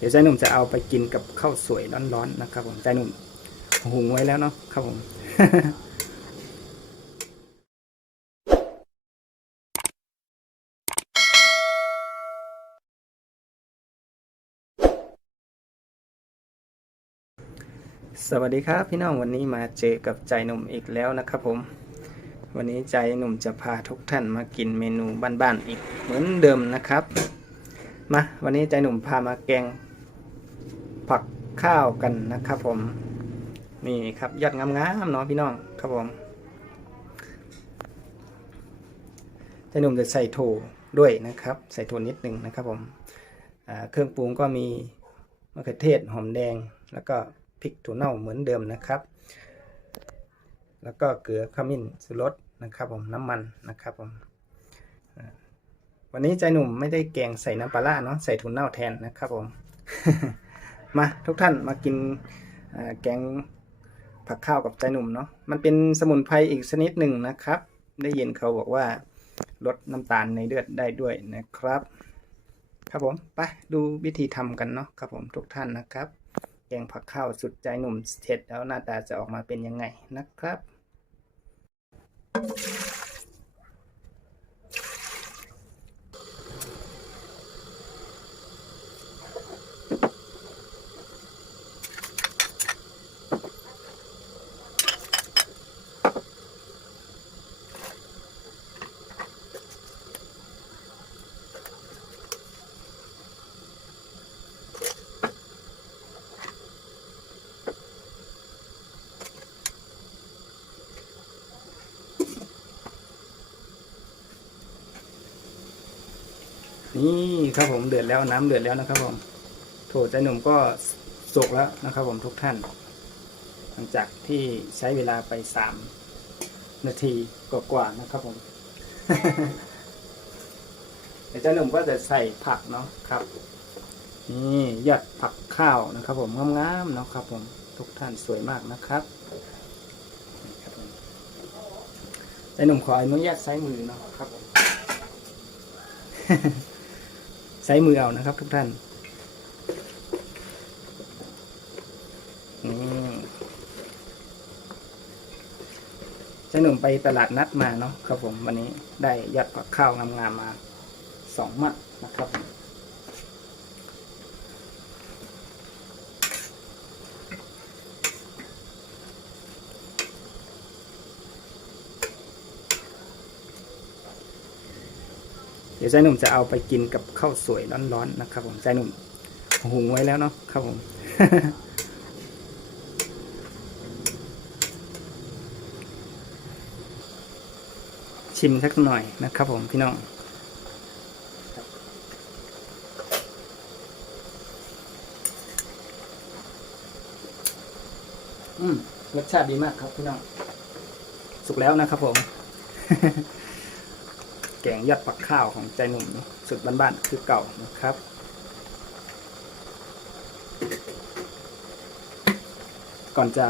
เดี๋ยวใจหนุ่มจะเอาไปกินกับข้าวสวยร้อนๆนะครับ ผมใจหนุ่มหุงไว้แล้วเนาะครับผมสวัสดีครับพี่น้องวันนี้มาเจอกับใจหนุ่มอีกแล้วนะครับผม วันนี้ใจหนุ่มจะพาทุกท่านมากินเมนูบ้านๆอีกเหมือนเดิมนะครับ มาวันนี้ใจหนุ่มพามาแกง ผักข้าวกันนะครับผม นี่ครับยอดงามๆเนาะพี่น้องครับผมใจหนุ่มจะใส่โถด้วยนะครับ ใส่โถนิดหนึ่งนะครับผมเครื่องปรุงก็มีมะเขือเทศหอมแดง แล้วก็พริกถั่วเน่าเหมือนเดิมนะครับ แล้วก็เกลือขมิ้นสุรสนะครับผมน้ำมันนะครับผมวันนี้ใจหนุ่มไม่ได้แกงใส่น้ำปลาเนาะใส่ถั่วเน่าแทนนะครับผม มาทุกท่านมากินแกงผักข้าวกับใจหนุ่มเนาะมันเป็นสมุนไพรอีกชนิดหนึ่งนะครับ ได้ยินเขาบอกว่าลดน้ำตาลในเลือดได้ด้วยนะครับ ครับผมไปดูวิธีทำกันเนาะครับผมทุกท่านนะครับ แกงผักข้าวสุดใจหนุ่มเสร็จแล้วหน้าตาจะออกมาเป็นยังไงนะครับ นี่ครับผมเดือดแล้วน้ำเดือดแล้วนะครับ ผมโถใจหนุ่มก็สุกแล้วนะครับ ผมทุกท่าน หลังจากที่ใช้เวลาไปสามนาทีกว่าๆนะครับ ผมเดี๋ยวเจ้าหนุ่มก็จะใส่ผักเนาะครับ นี่ยอดผักข้าวนะครับ ผมงามๆเนาะครับ ผมทุกท่านสวยมากนะครับใจ้หนุ่มขออนุญาตใช้มือเนาะครับผม ช้มือเอานะครับ ทุกท่านนี่เจ้าหนุ่มไปตลาดนัดมาเนาะครับผมวันนี้ได้ยอดผักข้าวงามๆมาสองมัดนะครับ เดี๋ยวใจหนุ่มจะเอาไปกินกับข้าวสวยร้อนๆนะครับ ผมใจหนุ่มหุงไว้แล้วเนาะครับผมชิมสักหน่อยนะครับผมพี่น้องอืมรสชาติดีมากครับพี่น้อง สุกแล้วนะครับผม แกงยอดปักข้าวของใจหนุ่มสุดบ้านๆคือเก่านะครับ ก่อนจะ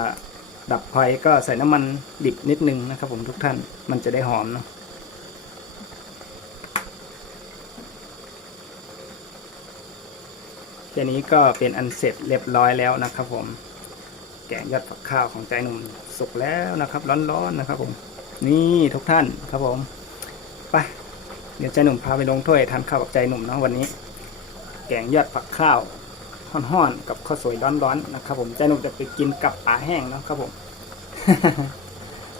ดับไฟก็ใส่น้ำมันดิบนิดนึงนะครับ ผมทุกท่านมันจะได้หอมเนาะแค่นี้ก็เป็นอันเสร็จเรียบร้อยแล้วนะครับ ผม แกงยอดปักข้าวของใจหนุ่มสุกแล้วนะครับ ร้อนๆนะครับ ผม นี่ทุกท่านครับผม ไป เดี๋ยวใจหนุ่มพาไปลงถ้วยทานข้าวกับใจหนุ่มเนาะวันนี้ แกงยอดผักข้าวห่อนๆกับข้าวสวยร้อนๆนะครับ ผมใจหนุ่มจะไปกินกับปลาแห้งเนาะครับผม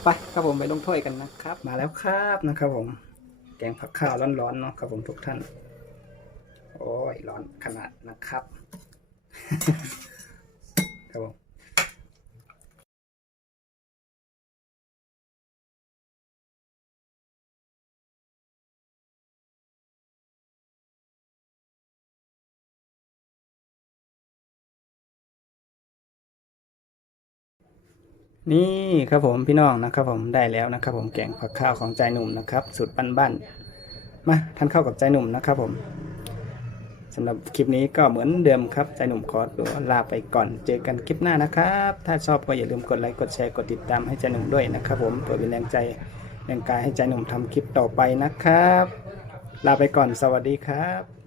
ไปครับผมไปลงถ้วยกันนะครับ มาแล้วครับนะครับผม แกงผักข้าวร้อนๆเนาะครับผมทุกท่าน โอ้ยร้อนขนาดนะครับครับผม นี่ครับผมพี่น้องนะครับผมได้แล้วนะครับ ผมแกงผักข้าวของใจหนุ่มนะครับสูตรบ้านๆมาทานข้าวกับใจหนุ่มนะครับผมสำหรับคลิปนี้ก็เหมือนเดิมครับใจหนุ่มขอตัวลาไปก่อน เจอกันคลิปหน้านะครับ ถ้าชอบก็อย่าลืมกดไลค์กดแชร์กดติดตามให้ใจหนุ่มด้วยนะครับ ผมเพื่อเป็นแรงใจแรงกายให้ใจหนุ่มทำคลิปต่อไปนะครับ ลาไปก่อนสวัสดีครับ